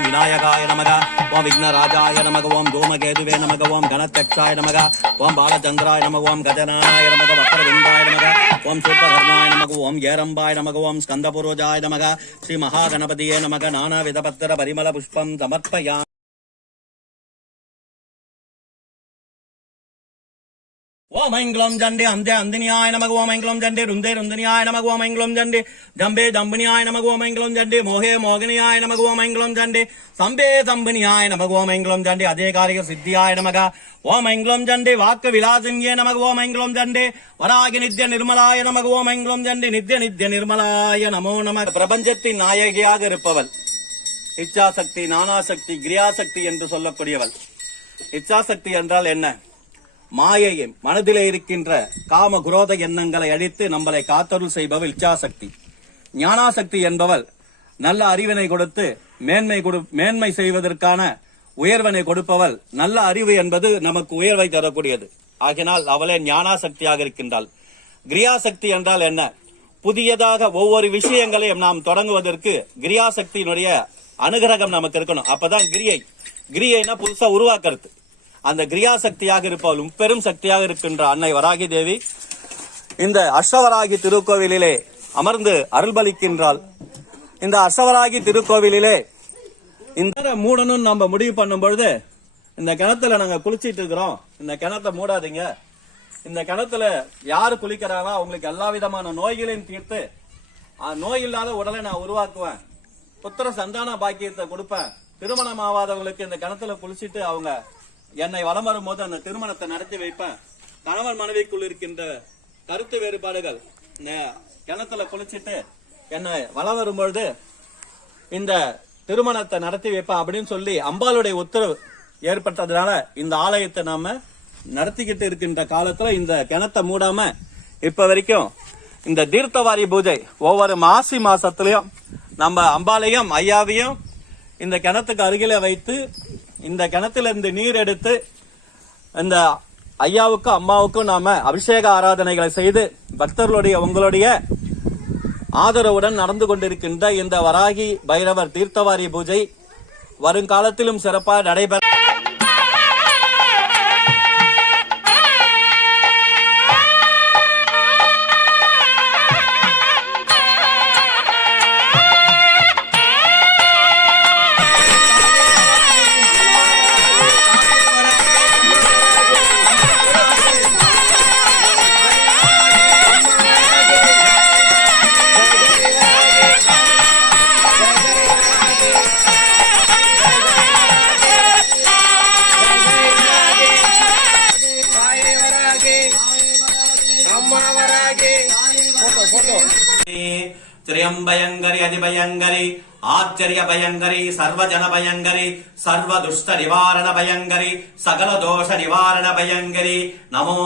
ஓம் விநாயகாய நமக ஓம் விக்னராஜாய நமக ஓம் தூமகேதுவே நமக ஓம் கணத்தக்ஷாய நமக ஓம் பாலச்சந்திராய நமக ஓம் கஜனாய நமக வக்கரவிந்தாய நமக ஓம் சூப்பகர்ணாய நமக ஓம் ஏரம்பாய நமக ஓம் ஸ்கந்தபுரோஜாய நமக ஸ்ரீ மகாகணபதியே நமக நானாவித பத்திர பரிமள புஷ்பம் சமர்ப்பயா ஓம் ஜண்டே அந்தே அந்தினியாய நமக ஓம் ஐங்குளம் ஜண்டே ருந்தே ருந்தினியாய நமக ஓம் ஐங்குளம் ஜண்டே ஜம்பே ஜம்பினியாய நமக ஓம் ஜண்டே மோகே மோகினியாய நமக ஓம் ஐங்குளம் ஜண்டே சம்பே சம்பினியாய நமக ஓம் ஐங்குளம் அதே காரிக சித்தியாய நமக ஓம் ஐங்குளம் ஜண்டே வாக்கு விலாசின்யே நமக ஓம் ஐங்குளம் ஜண்டே வராகி நித்ய நிர்மலாய நமக ஓம் ஐங்குளம் ஜண்டே நித்ய நித்ய நிர்மலாய நமோ நம. பிரபஞ்சத்தின் நாயகியாக இருப்பவள். இச்சாசக்தி நானாசக்தி கிரியாசக்தி என்று சொல்லக்கூடியவள். இச்சாசக்தி என்றால் என்ன? மாயையை மனதிலே இருக்கின்ற காம குரோத எண்ணங்களை அழித்து நம்மளை காத்தருள் செய்பவள் இச்சாசக்தி. ஞானாசக்தி என்பவள் நல்ல அறிவினை கொடுத்து மேன்மை கொடு மேன்மை செய்வதற்கான உயர்வனை கொடுப்பவள் நல்ல அறிவு என்பது நமக்கு உயர்வை தரக்கூடியது. ஆகினால் அவளே ஞானாசக்தியாக இருக்கின்றாள். கிரியாசக்தி என்றால் என்ன? புதியதாக ஒவ்வொரு விஷயங்களையும் நாம் தொடங்குவதற்கு கிரியாசக்தியினுடைய அனுகிரகம் நமக்கு இருக்கணும். அப்பதான் கிரியை. கிரியைனா புதுசா உருவாக்குறது. அந்த கிரியா சக்தியாக இருப்பவள் பெரும் சக்தியாக இருக்கின்ற அன்னை வராகி தேவி இந்த அஷ்டவராகி திருக்கோவிலிலே அமர்ந்து அருள்பலிக்கின்றாள். இந்த அஷ்டவராகி திருக்கோவிலிலே இந்த மூடணும் நம்ம முடிவு பண்ணும் பொழுது இந்த கிணத்துல நாங்க குளிச்சிட்டு இருக்கிறோம். இந்த கிணத்தை மூடாதீங்க. இந்த கிணத்துல யாரு குளிக்கிறாங்களோ அவங்களுக்கு எல்லா விதமான நோய்களையும் தீர்த்து நோய் இல்லாத உடலை நான் உருவாக்குவேன். புத்திர சந்தான பாக்கியத்தை கொடுப்பேன். திருமணம் ஆகாதவங்களுக்கு இந்த கிணத்துல குளிச்சிட்டு அவங்க என்னை வலம் வரும்போது அந்த திருமணத்தை நடத்தி வைப்பேன். கணவன் மனைவிக்குள் இருக்கின்ற கருத்து வேறுபாடுகள் கிணத்துல குளிச்சிட்டு என்னை வலம் வரும்பொழுது இந்த திருமணத்தை நடத்தி வைப்பேன் அப்படின்னு சொல்லி அம்பாளுடைய உத்தரவு ஏற்பட்டதுனால இந்த ஆலயத்தை நாம நடத்திக்கிட்டு இருக்கின்ற காலத்துல இந்த கிணத்தை மூடாம இப்ப வரைக்கும் இந்த தீர்த்தவாரி பூஜை ஒவ்வொரு மாசி மாசத்துலயும் நம்ம அம்பாளையும் ஐயாவையும் இந்த கிணத்துக்கு அருகில வைத்து இந்த கிணத்துல இருந்து நீர் எடுத்து இந்த ஐயாவுக்கும் அம்மாவுக்கும் நாம அபிஷேக ஆராதனைகளை செய்து பக்தர்களுடைய உங்களுடைய ஆதரவுடன் நடந்து கொண்டிருக்கின்ற இந்த வராகி பைரவர் தீர்த்தவாரி பூஜை வருங்காலத்திலும் சிறப்பாக நடைபெற త్ర్యంబయంగరి అధిభయంగరి ఆచర్య భయంగరి సర్వజన భయంకరి సర్వదుష్ట నివారణ భయంగరి సకల దోష నివారణ భయంగరి నమో